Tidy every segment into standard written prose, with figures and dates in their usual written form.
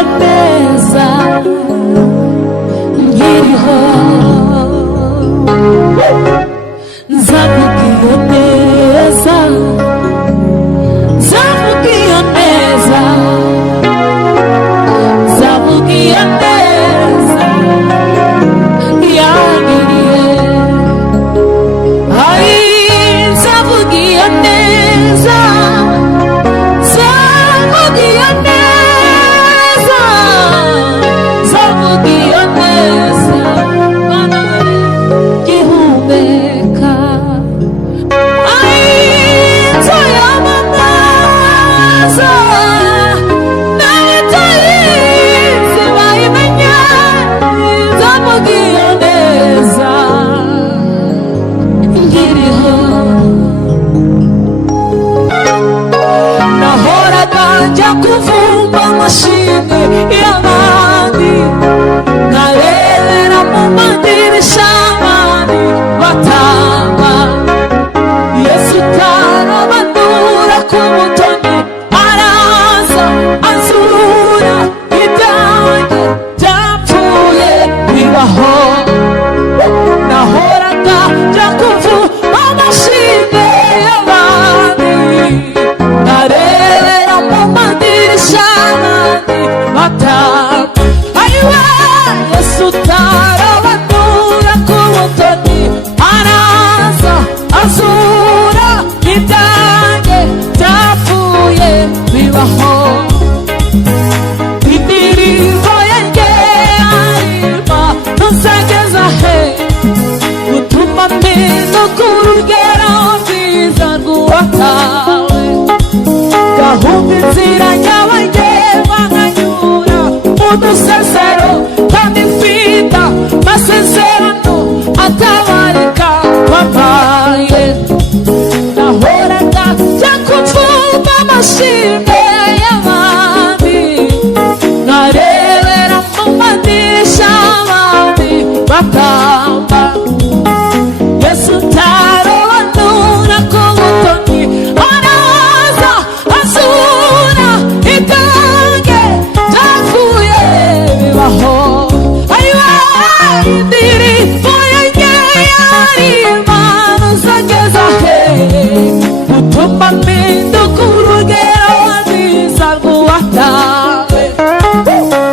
neza nkiriho, nzavuga iyo neza, nzavuga iyo neza, nzavuga iyo neza yangiriye. Ai, nzavuga iyo neza, nzavuga iyo neza, nzavuga iyo neza, Mana gihumeka. Ai, nzayamamaza n'abatayizi bayimenya, nzavuga iyo neza ngiriho. Nahoraga njya kuvumba amashimwe y'abandi, nkarebera mu madirisha abandi batanga. Yesu utarabanura ku butoni araza azura ibyanjye byapfuye bibaho. Nahoraga njya kuvuma amashimwe y'abandi, nkarebera mu madirisha abandi batanga. Ayiwe, Yesu utarabanura ku butoni araza azura ibyanjye byapfuye bibaho. Indirimbo yanjye arima ntuzageza he, gutuma mpinduka urugero rwiza rw'uwatawe. Gahunga inzira nyabagendwa nkanyura mu dusesero, kandi mfite amasezerano atabarika wampaye. Nahoraga njya kuvuma amashimwe y'abandi, nkarebera mu madirisha abandi batamba. Yesu utarobanura ku butoni araza azura ibyanjye byapfuye bibaho. Ayiwe, indirimbo yanjye yarima ntuzageza he, gutuma mpinduka urugero rwiza rw'uwatawe.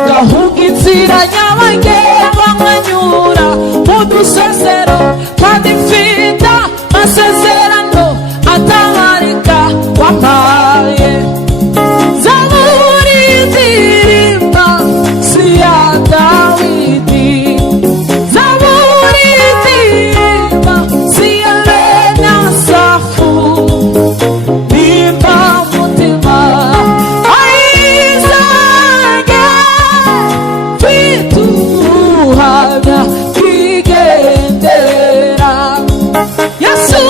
Gahunga inzira nyabagendwa nkanyura mu dusesero, kandi mfite amasezerano atabarika wampaye. Zaburi indirimba si iya Dawidi, Zaburi indirimba si iya bene Asafu, nimba mutima ayizanjye mfite ubuhamya bwigendera. Yesu